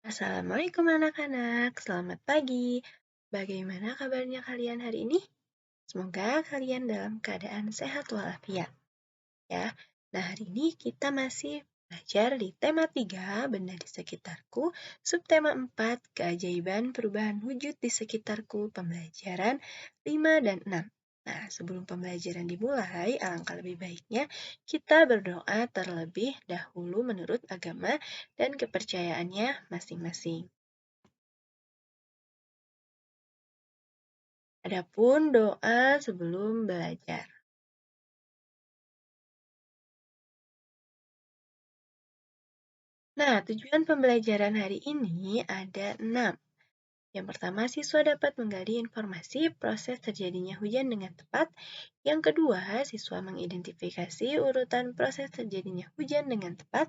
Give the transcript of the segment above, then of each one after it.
Assalamualaikum anak-anak, selamat pagi. Bagaimana kabarnya kalian hari ini? Semoga kalian dalam keadaan sehat walafiat ya. Nah, hari ini kita masih belajar di tema 3, benda di sekitarku, subtema 4, keajaiban perubahan wujud di sekitarku, pembelajaran 5 dan 6. Nah, sebelum pembelajaran dimulai, alangkah lebih baiknya kita berdoa terlebih dahulu menurut agama dan kepercayaannya masing-masing. Adapun doa sebelum belajar. Nah, tujuan pembelajaran hari ini ada 6. Yang pertama, siswa dapat menggali informasi proses terjadinya hujan dengan tepat. Yang kedua, siswa mengidentifikasi urutan proses terjadinya hujan dengan tepat.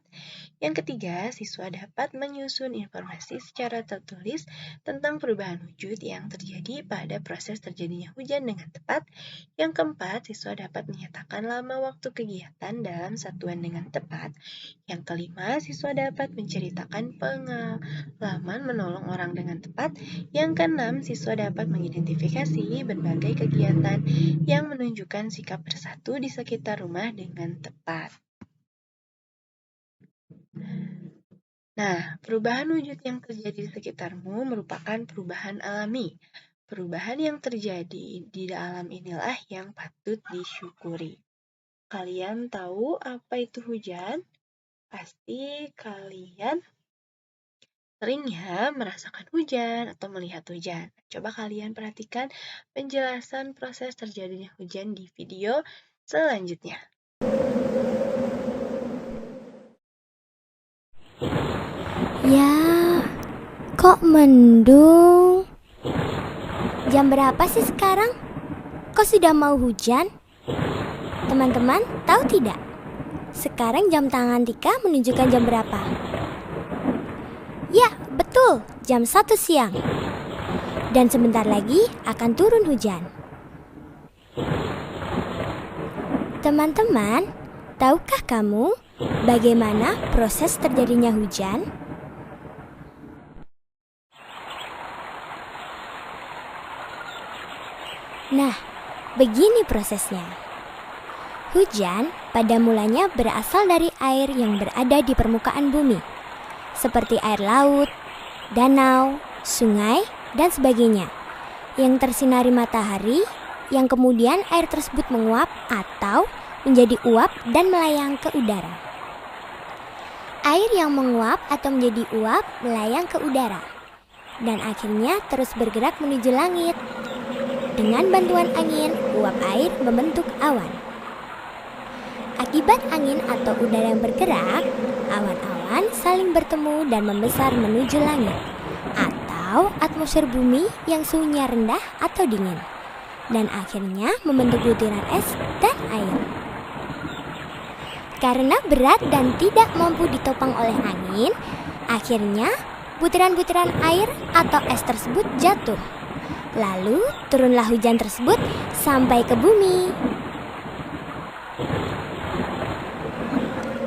Yang ketiga, siswa dapat menyusun informasi secara tertulis tentang perubahan wujud yang terjadi pada proses terjadinya hujan dengan tepat. Yang keempat, siswa dapat menyatakan lama waktu kegiatan dalam satuan dengan tepat. Yang kelima, siswa dapat menceritakan pengalaman menolong orang dengan tepat. Yang keenam, siswa dapat mengidentifikasi berbagai kegiatan yang menunjukkan sikap bersatu di sekitar rumah dengan tepat. Nah, perubahan wujud yang terjadi di sekitarmu merupakan perubahan alami. Perubahan yang terjadi di alam inilah yang patut disyukuri. Kalian tahu apa itu hujan? Pasti kalian sering ya merasakan hujan atau melihat hujan. Coba kalian perhatikan penjelasan proses terjadinya hujan di video selanjutnya. Ya, kok mendung? Jam berapa sih sekarang? Kok sudah mau hujan? Teman-teman, tahu tidak? Sekarang jam tangan Tika menunjukkan jam berapa? Ya, betul, jam 1 siang. Dan sebentar lagi akan turun hujan. Teman-teman, tahukah kamu bagaimana proses terjadinya hujan? Nah, begini prosesnya. Hujan pada mulanya berasal dari air yang berada di permukaan bumi, seperti air laut, danau, sungai, dan sebagainya, yang tersinari matahari, yang kemudian air tersebut menguap atau menjadi uap dan melayang ke udara. Air yang menguap atau menjadi uap melayang ke udara, dan akhirnya terus bergerak menuju langit. Dengan bantuan angin, uap air membentuk awan. Akibat angin atau udara yang bergerak, awan-awan saling bertemu dan membesar menuju langit, atau atmosfer bumi yang suhunya rendah atau dingin, dan akhirnya membentuk butiran es dan air. Karena berat dan tidak mampu ditopang oleh angin, akhirnya butiran-butiran air atau es tersebut jatuh. Lalu turunlah hujan tersebut sampai ke bumi.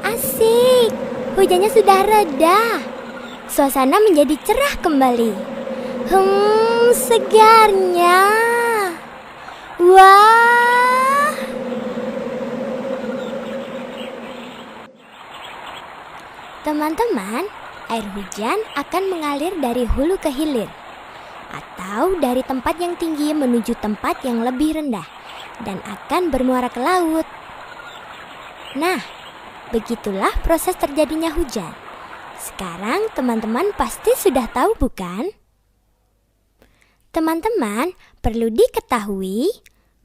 Asik, hujannya sudah reda. Suasana menjadi cerah kembali. Segarnya. Wah. Teman-teman, air hujan akan mengalir dari hulu ke hilir, atau dari tempat yang tinggi menuju tempat yang lebih rendah, dan akan bermuara ke laut. Nah, begitulah proses terjadinya hujan. Sekarang teman-teman pasti sudah tahu, bukan? Teman-teman, perlu diketahui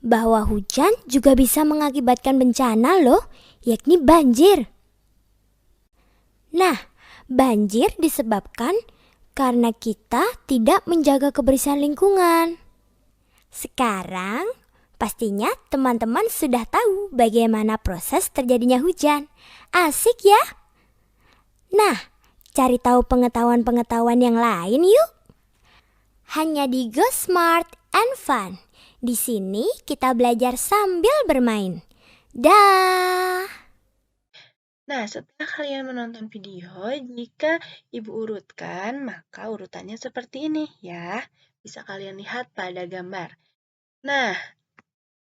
bahwa hujan juga bisa mengakibatkan bencana loh, yakni banjir. Nah, banjir disebabkan karena kita tidak menjaga kebersihan lingkungan. Sekarang, pastinya teman-teman sudah tahu bagaimana proses terjadinya hujan. Asik ya? Nah, cari tahu pengetahuan-pengetahuan yang lain yuk. Hanya di Go Smart and Fun. Di sini kita belajar sambil bermain. Dah. Nah, setelah kalian menonton video, jika ibu urutkan, maka urutannya seperti ini ya. Bisa kalian lihat pada gambar. Nah,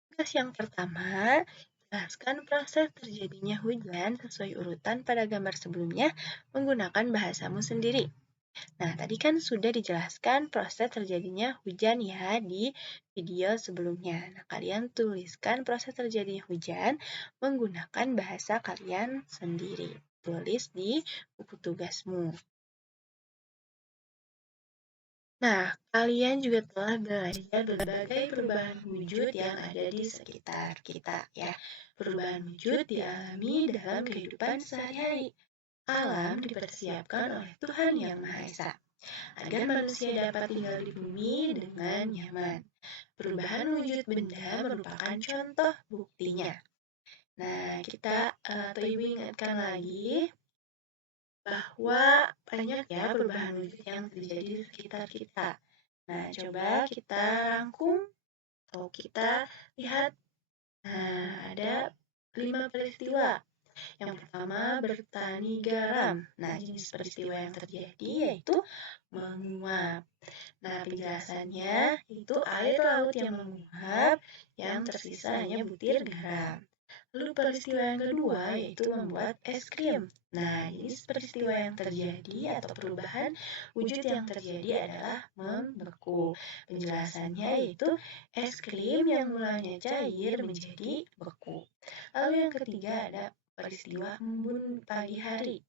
tugas yang pertama, jelaskan proses terjadinya hujan sesuai urutan pada gambar sebelumnya menggunakan bahasamu sendiri. Nah, tadi kan sudah dijelaskan proses terjadinya hujan ya di video sebelumnya. Nah, kalian tuliskan proses terjadinya hujan menggunakan bahasa kalian sendiri. Tulis di buku tugasmu. Nah, kalian juga telah belajar berbagai perubahan wujud yang ada di sekitar kita ya. Perubahan wujud dialami dalam kehidupan sehari-hari. Alam dipersiapkan oleh Tuhan Yang Maha Esa agar manusia dapat tinggal di bumi dengan nyaman. Perubahan wujud benda merupakan contoh buktinya. Nah, kita atau ibu ingatkan lagi bahwa banyak ya perubahan wujud yang terjadi di sekitar kita. Nah, coba kita rangkum atau kita lihat. Nah, ada 5 peristiwa. Yang pertama, bertani garam. Nah, jenis peristiwa yang terjadi yaitu menguap. Nah, penjelasannya itu air laut yang menguap, yang tersisa hanya butir garam. Lalu peristiwa yang kedua yaitu membuat es krim. Nah, ini peristiwa yang terjadi atau perubahan wujud yang terjadi adalah membeku. Penjelasannya yaitu es krim yang mulanya cair menjadi beku. Lalu yang ketiga ada peristiwa embun pagi hari.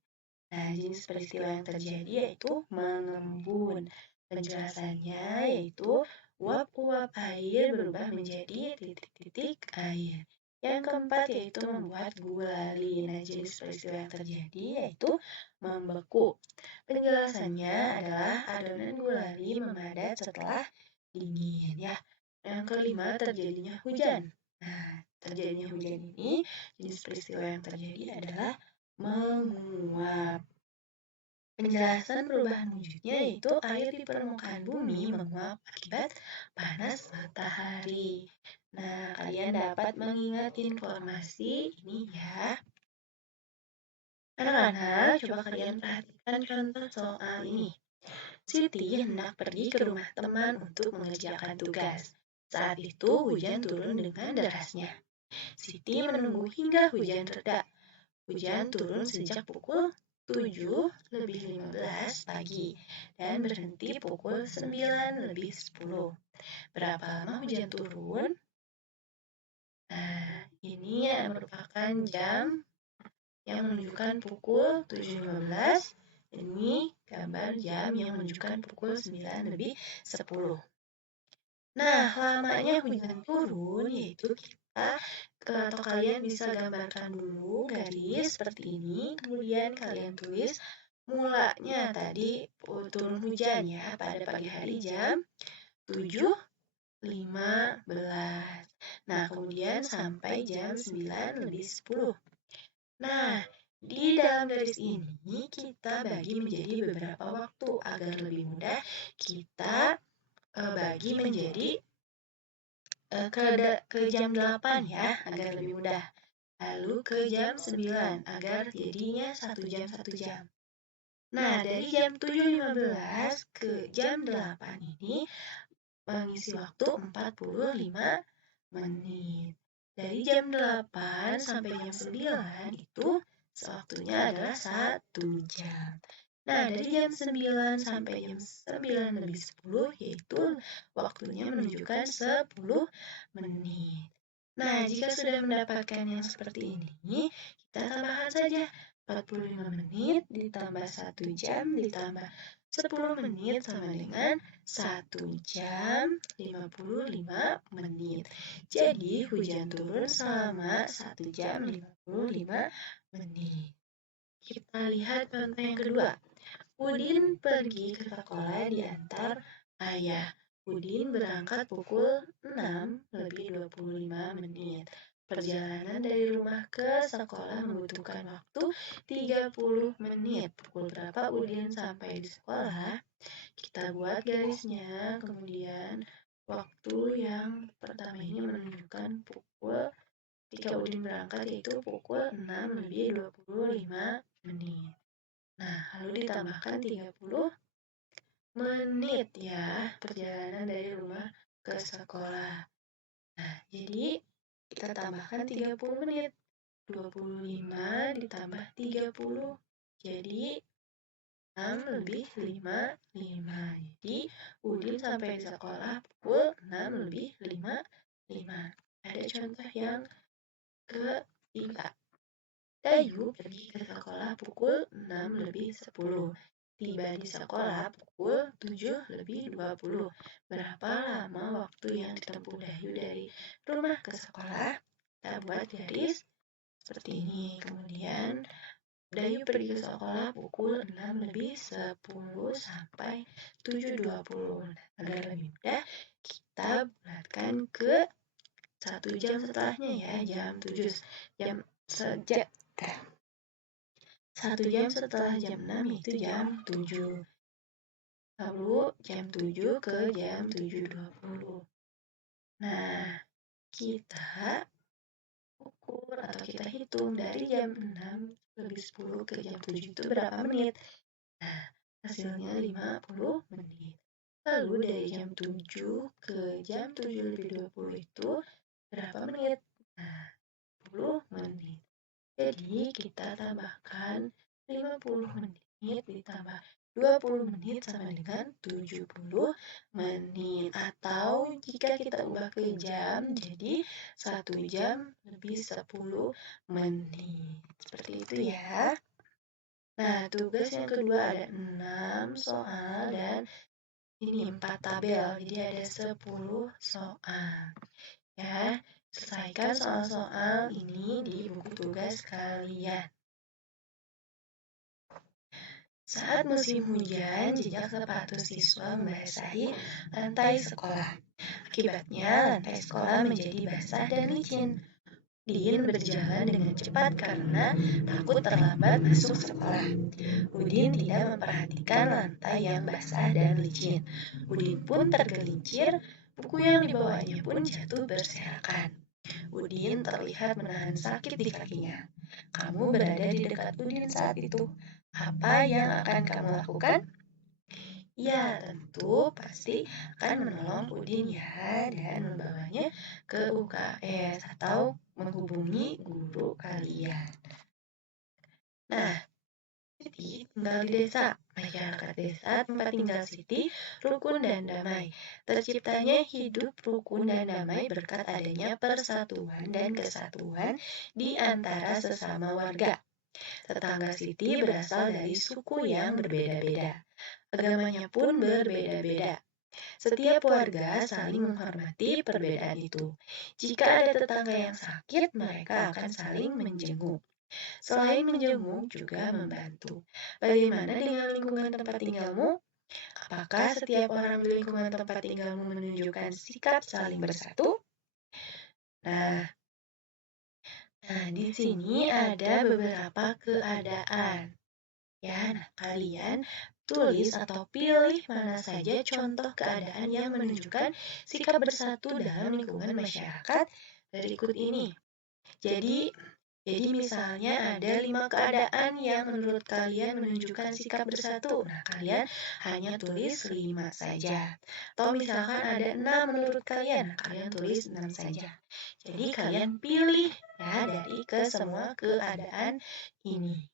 Nah, jenis peristiwa yang terjadi yaitu mengembun. Penjelasannya yaitu uap-uap air berubah menjadi titik-titik air. Yang keempat yaitu membuat gulali. Nah, jenis peristiwa yang terjadi yaitu membeku. Penjelasannya adalah adonan gulali memadat setelah dingin ya. Yang kelima terjadinya hujan. Nah, terjadinya hujan ini jenis peristiwa yang terjadi adalah menguap. Penjelasan perubahan wujudnya yaitu air di permukaan bumi menguap akibat panas matahari. Nah, kalian dapat mengingat informasi ini ya. Anak-anak, coba kalian perhatikan contoh soal ini. Siti hendak pergi ke rumah teman untuk mengerjakan tugas. Saat itu hujan turun dengan derasnya. Siti menunggu hingga hujan reda. Hujan turun sejak pukul 7:15 pagi dan berhenti pukul 9:10. Berapa lama hujan turun? Nah, ini merupakan jam yang menunjukkan pukul 7:15. Ini gambar jam yang menunjukkan pukul 9:10. Nah, lamanya hujan turun yaitu kita atau kalian bisa gambarkan dulu garis seperti ini, kemudian kalian tulis mulanya tadi turun hujan ya pada pagi hari jam 7:15. Nah, kemudian sampai jam 9:10. Nah, di dalam garis ini kita bagi menjadi beberapa waktu agar lebih mudah kita bagi menjadi ke jam 8 ya, agar lebih mudah. Lalu ke jam 9 agar jadinya 1 jam 1 jam. Nah, dari jam 7:15 ke jam 8 ini mengisi waktu 45 menit. Dari jam 8 sampai jam 9 itu waktunya adalah 1 jam. Nah, dari jam 9 sampai jam 9:10 yaitu waktunya menunjukkan 10 menit. Nah, jika sudah mendapatkan yang seperti ini, kita tambahkan saja 45 menit ditambah 1 jam ditambah 10 menit sama dengan 1 jam 55 menit. Jadi, hujan turun selama 1 jam 55 menit. Kita lihat contoh yang kedua. Udin pergi ke sekolah diantar ayah. Udin berangkat pukul 6:25 menit. Perjalanan dari rumah ke sekolah membutuhkan waktu 30 menit. Pukul berapa Udin sampai di sekolah? Kita buat garisnya, kemudian waktu yang pertama ini menunjukkan pukul ketika Udin berangkat yaitu pukul 6:25. Nah, lalu ditambahkan 30 menit ya perjalanan dari rumah ke sekolah. Nah, jadi kita tambahkan 30 menit. 25 ditambah 30. Jadi 6:55. Jadi Udin sampai di sekolah pukul 6:55. Ada contoh yang ketiga. Dayu pergi ke sekolah pukul 6:10. Tiba di sekolah pukul 7:20. Berapa lama waktu yang ditempuh Dayu dari rumah ke sekolah? Kita buat garis seperti ini. Kemudian Dayu pergi ke sekolah pukul 6:10 sampai 7:20. Agar lebih mudah, kita bulatkan ke 1 jam setelahnya ya, jam 7. Jam sejak 1 jam setelah jam 6 itu jam 7. Lalu jam 7 ke jam 7:20. Nah, kita ukur atau kita hitung dari jam 6:10 ke jam 7 itu berapa menit. Nah, hasilnya 50 menit. Lalu dari jam 7 ke jam 7:20 itu berapa menit? Nah, 10 menit. Jadi kita tambahkan 50 menit ditambah 20 menit sama dengan 70 menit. Atau jika kita ubah ke jam, jadi 1 jam lebih 10 menit. Seperti itu ya. Nah, tugas yang kedua ada 6 soal dan ini 4 tabel. Jadi ada 10 soal. Ya, selesaikan soal-soal ini di buku tugas kalian. Saat musim hujan, jejak sepatu siswa membasahi lantai sekolah. Akibatnya, lantai sekolah menjadi basah dan licin. Udin berjalan dengan cepat karena takut terlambat masuk sekolah. Udin tidak memperhatikan lantai yang basah dan licin. Udin pun tergelincir, buku yang dibawanya pun jatuh berserakan. Udin terlihat menahan sakit di kakinya. Kamu berada di dekat Udin saat itu. Apa yang akan kamu lakukan? Ya, tentu pasti akan menolong Udin ya dan membawanya ke UKS atau menghubungi guru kalian. Nah, Siti tinggal di desa. Masyarakat desa tempat tinggal Siti rukun dan damai. Terciptanya hidup rukun dan damai berkat adanya persatuan dan kesatuan di antara sesama warga. Tetangga Siti berasal dari suku yang berbeda-beda. Agamanya pun berbeda-beda. Setiap warga saling menghormati perbedaan itu. Jika ada tetangga yang sakit, mereka akan saling menjenguk. Selain menjenguk, juga membantu. Bagaimana dengan lingkungan tempat tinggalmu? Apakah setiap orang di lingkungan tempat tinggalmu menunjukkan sikap saling bersatu? Nah, di sini ada beberapa keadaan. Ya, nah kalian tulis atau pilih mana saja contoh keadaan yang menunjukkan sikap bersatu dalam lingkungan masyarakat berikut ini. Jadi misalnya ada 5 keadaan yang menurut kalian menunjukkan sikap bersatu. Nah, kalian hanya tulis 5 saja. Atau misalkan ada 6 menurut kalian, nah, kalian tulis 6 saja. Jadi kalian pilih ya dari ke semua keadaan ini.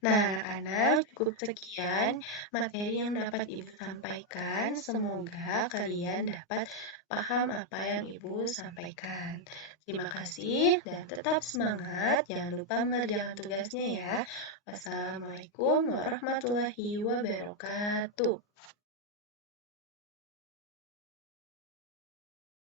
Nah, anak cukup sekian materi yang dapat Ibu sampaikan. Semoga kalian dapat paham apa yang Ibu sampaikan. Terima kasih dan tetap semangat. Jangan lupa mengerjakan tugasnya ya. Wassalamualaikum warahmatullahi wabarakatuh.